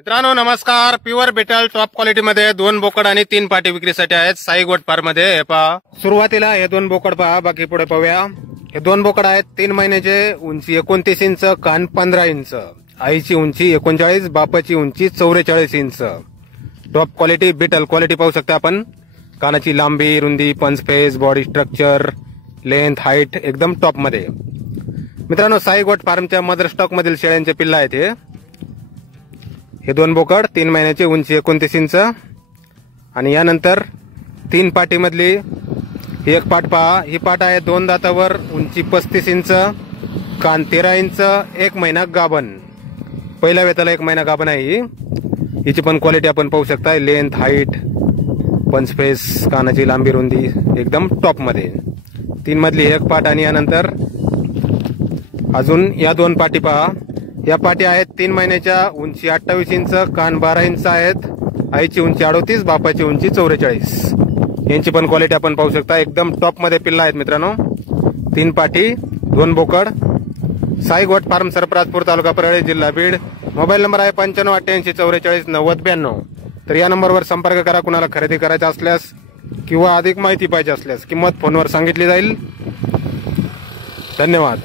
मित्रांनो नमस्कार. Pure battle top quality मध्ये 2 बोकड आणि 3 पाटी विक्रीसाठी आहेत साई गोट फार्म मध्ये. हे पहा, सुरुवातीला हे 2 बोकड पहा, बाकी पुढे पाहूया. हे 2 बोकड आहेत 3 महिन्याचे, उंची 29 इंच, कान 15 इंच, आईची उंची 39, बापाची उंची 44 इंच. टॉप क्वालिटी बेटल क्वालिटी पाहू शकता आपण. कानाची लांबी, रुंदी, punch face, body structure, length, height एकदम टॉप मध्ये. मित्रांनो साई गोट फार्मच्या मदर स्टॉक मधील शेळ्यांचे पिल्ला आहेत. हे 2 बोकड 3 महिन्याचे, उंची 29 इंच आणि यानंतर 3 पाटी मधली ही एक पाट पहा. ही पाट आहे 2 दातावर, उंची 35 इंच, कान 13 इंच, 1 महिना गाभण. पहिल्या वेताला 1 महिना गाभण आहे. हिची पण क्वालिटी आपण पाहू शकता. लेंथ, हाईट, पंच फेस, कानाची लांबी, रुंदी एकदम टॉप मध्ये. 3 मधली एक पाट आणि यानंतर अजून या 2 पाटी पहा. या पाटी आहेत 3 महिन्याच्या, उंची 28 इंच, कान 12 इंच आहेत, आईची उंची 38, बापाची उंची 44. यांची पण क्वालिटी आपण पाहू शकता. एकदम टॉप मध्ये पिल्ला आहेत मित्रांनो. 3 पाटी 2 बोकड. साई गोट फार्म, सरफराजपूर, तालुका परळी, जिल्हा बीड. मोबाईल नंबर आहे 9588 44 90 92. तर या नंबरवर संपर्क करा. कुणाला खरेदी करायचा असल्यास किंवा अधिक माहिती पाहिजे असल्यास किंमत फोनवर सांगितली जाईल. धन्यवाद.